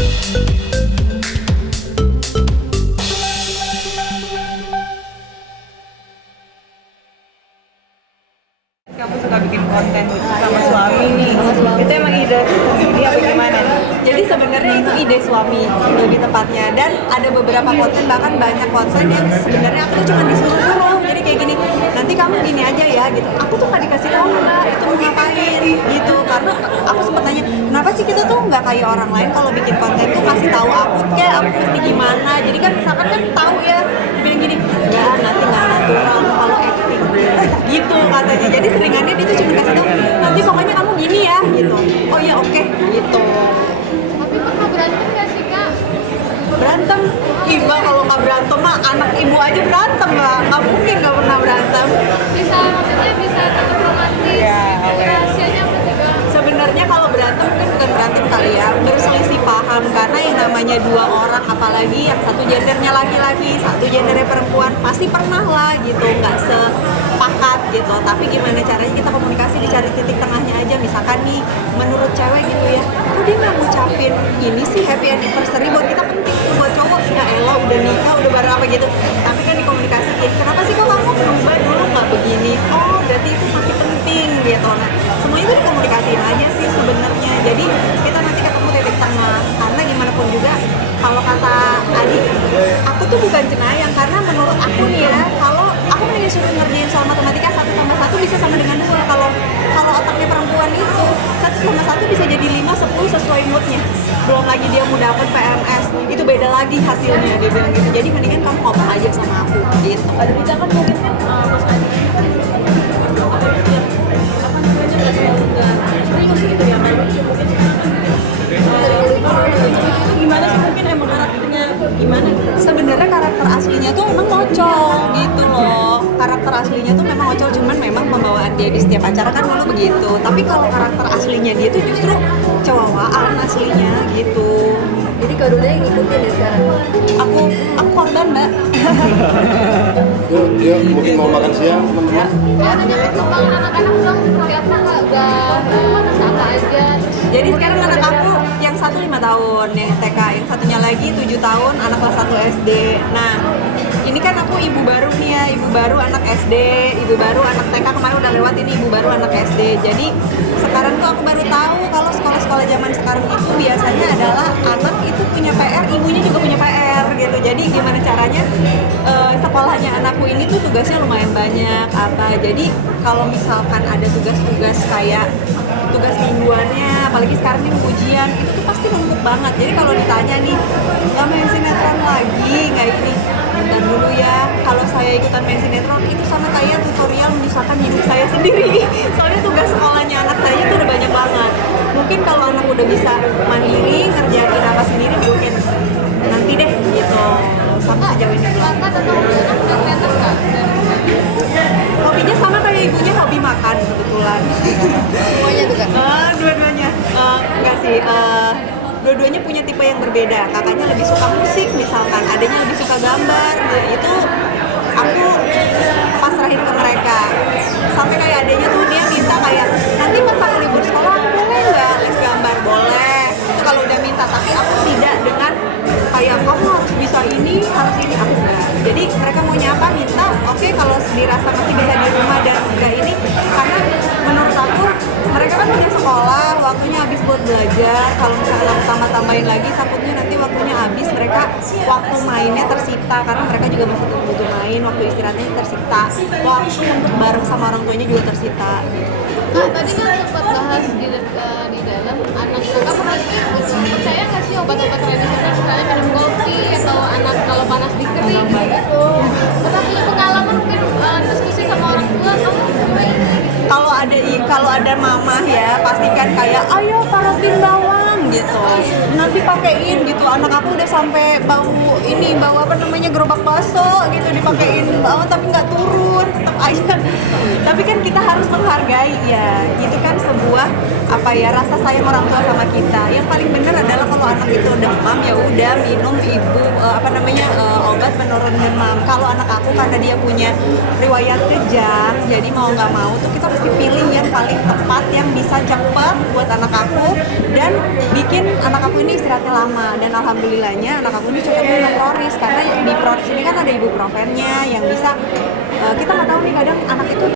Kamu suka bikin konten sama suami nih, itu emang ide sendiri apa gimana nih? Jadi sebenarnya itu ide suami lebih tepatnya, dan ada beberapa konten, bahkan banyak konten yang sebenarnya aku tuh cuma disuruh-suruh. Jadi kayak gini, nanti kamu gini aja ya gitu. Aku tuh nggak dikasih tahu Mbak, itu mau ngapain gitu. Karena aku sempat tanya, kenapa sih kita tuh nggak kayak orang lain kalau bikin konten tuh kasih tahu aku kayak aku mesti gimana. Jadi kan misalkan kan tahu ya, bilang gini, ya nanti nggak natural kalau acting gitu katanya. Jadi seringannya dia tuh cuma kasih tahu, nanti pokoknya kamu gini ya gitu. Oh ya oke gitu. Tapi pernah berantem gak sih kak? Berantem? Iba kalau nggak berantem mah anak ibu aja berantem lah, nggak mungkin nggak pernah berantem. Bisa, maksudnya bisa tetap romantis, Ya, bikin rahasianya apa juga? Sebenarnya kalau berantem kan bukan berantem kali ya, berselisih paham. Karena yang namanya dua orang, apalagi yang satu gendernya laki-laki, satu gendernya perempuan, pasti pernah lah gitu nggak sepakat gitu. Tapi gimana caranya kita komunikasi, dicari titik tengahnya aja. Misalkan nih menurut cewek gitu ya, kok dia nggak ngucapin ini sih happy anniversary, buat kita penting, buat cowok ya elah udah nikah udah bareng apa gitu. Tapi kan dikomunikasiin, kenapa sih kok kamu berubah dulu nggak begini? Oh berarti itu masih penting gitu. Nah semuanya itu dikomunikasiin aja sih sebenarnya. Jadi kita nanti ketemu titik tengah, karena gimana pun juga kalau kata adik, aku tuh bukan cenayang. Karena menurut aku nih ya, kalau aku mending suruh ngerjain soal matematika 1+1 bisa sama dengan 2. Kalau otaknya perempuan itu 1+1 bisa jadi 5, 10 sesuai moodnya. Belum lagi dia mau dapet PMS, itu beda lagi hasilnya, dia bilang gitu. Jadi mendingan kamu ngomong aja sama aku gitu. Ada bisa kan mungkin kan Mas Adi ini kan apa namanya nggak selalu nggak serius gitu ya, kayak lucu mungkin itu gimana sih, mungkin emang karakternya gimana gitu? Sebenarnya karakter aslinya tuh emang ngocol gitu loh. Karakter aslinya tuh memang ngocol, cuman memang pembawaan dia di setiap acara kan dulu begitu. Tapi kalau karakter aslinya dia tuh justru cowaan aslinya gitu. Jadi kadulnya ngikutin ya sekarang? Aku korban mbak. Dia mungkin mau makan siang teman-teman. Ya, nanya perkembangan anak-anak dong, seperti apa kak? Udah mana apa aja? Jadi sekarang anak aku yang satu 5 tahun yang TK, yang satunya lagi 7 tahun anak kelas 1 SD. Nah ini kan aku ibu baru nih ya, ibu baru anak SD, ibu baru anak TK, kemarin udah lewat, ini ibu baru anak SD. Jadi sekarang tuh aku baru tahu kalau sekolah-sekolah zaman sekarang itu biasanya adalah anak itu punya PR, ibunya juga punya PR gitu. Jadi gimana caranya sekolahnya anakku ini tuh tugasnya lumayan banyak apa. Jadi kalau misalkan ada tugas-tugas kayak tugas mingguannya, apalagi sekarang nih ujian, itu tuh pasti numpuk banget. Jadi kalau ditanya nih, nggak main sinetron lagi, nggak ini, bentar dulu ya, kalau saya ikutan main sinetron itu sama kayak tutorial menyusahkan hidup saya sendiri. Soalnya tugas sekolahnya anak saya tuh udah banyak banget. Mungkin kalau anak udah bisa mandiri, ngerjain apa sendiri, mungkin nanti deh gitu. Sama sejauh ini belum. Kakak atau anak udah kelihatan nggak? Hobinya sama kayak ibunya, hobi makan kebetulan. Semuanya tuh kak? Dua-duanya enggak sih, dua-duanya punya tipe yang berbeda. Kakaknya lebih suka musik misalkan, adanya lebih suka gambar. Nah itu aku pasrahin ke mereka. Sampai kayak adanya tuh dia minta kayak, nanti pas aku libur sekolah boleh nggak les gambar? Boleh, itu kalau udah minta. Tapi aku tidak dengan kayak kamu harus bisa ini, harus ini, aku enggak. Jadi mereka maunya apa minta, oke, kalau dirasa masih bisa di rumah dan enggak ini, karena menurut aku mereka kan punya sekolah, waktunya habis buat belajar. Kalau misalnya aku tambah-tambahin lagi, takutnya nanti waktunya habis, mereka waktu mainnya tersita, karena mereka juga masih butuh main, waktu istirahatnya tersita, waktu untuk bareng sama orang tuanya juga tersita. Kak, tadi kan sempat bahas di dalam anak kakak pernah percaya nggak sih obat-obat tradisional, misalnya minum kopi atau anak kalau panas dikering gitu? Pernah punya pengalaman mungkin diskusi sama orang tua, kamu gimana? Kalau ada mamah ya pastikan kayak ayo paratin bawang gitu, nanti pakein gitu. Anak aku udah sampai bau apa namanya gerobak bakso gitu dipakein bawang tapi nggak turun, tetap aja. Tapi kan kita harus menghargai ya, itu kan sebuah apa ya, rasa sayang orang tua sama kita. Yang paling benar adalah kalau kalau anak itu demam ya udah minum obat penurun demam. Kalau anak aku karena dia punya riwayat kejang, jadi mau nggak mau tuh kita mesti pilih yang paling tepat yang bisa cepat buat anak aku dan bikin anak aku ini istirahatnya lama. Dan alhamdulillahnya anak aku ini cepat minum Proris karena di Proris ini kan ada ibuprofennya yang bisa kita nggak tahu nih kadang anak itu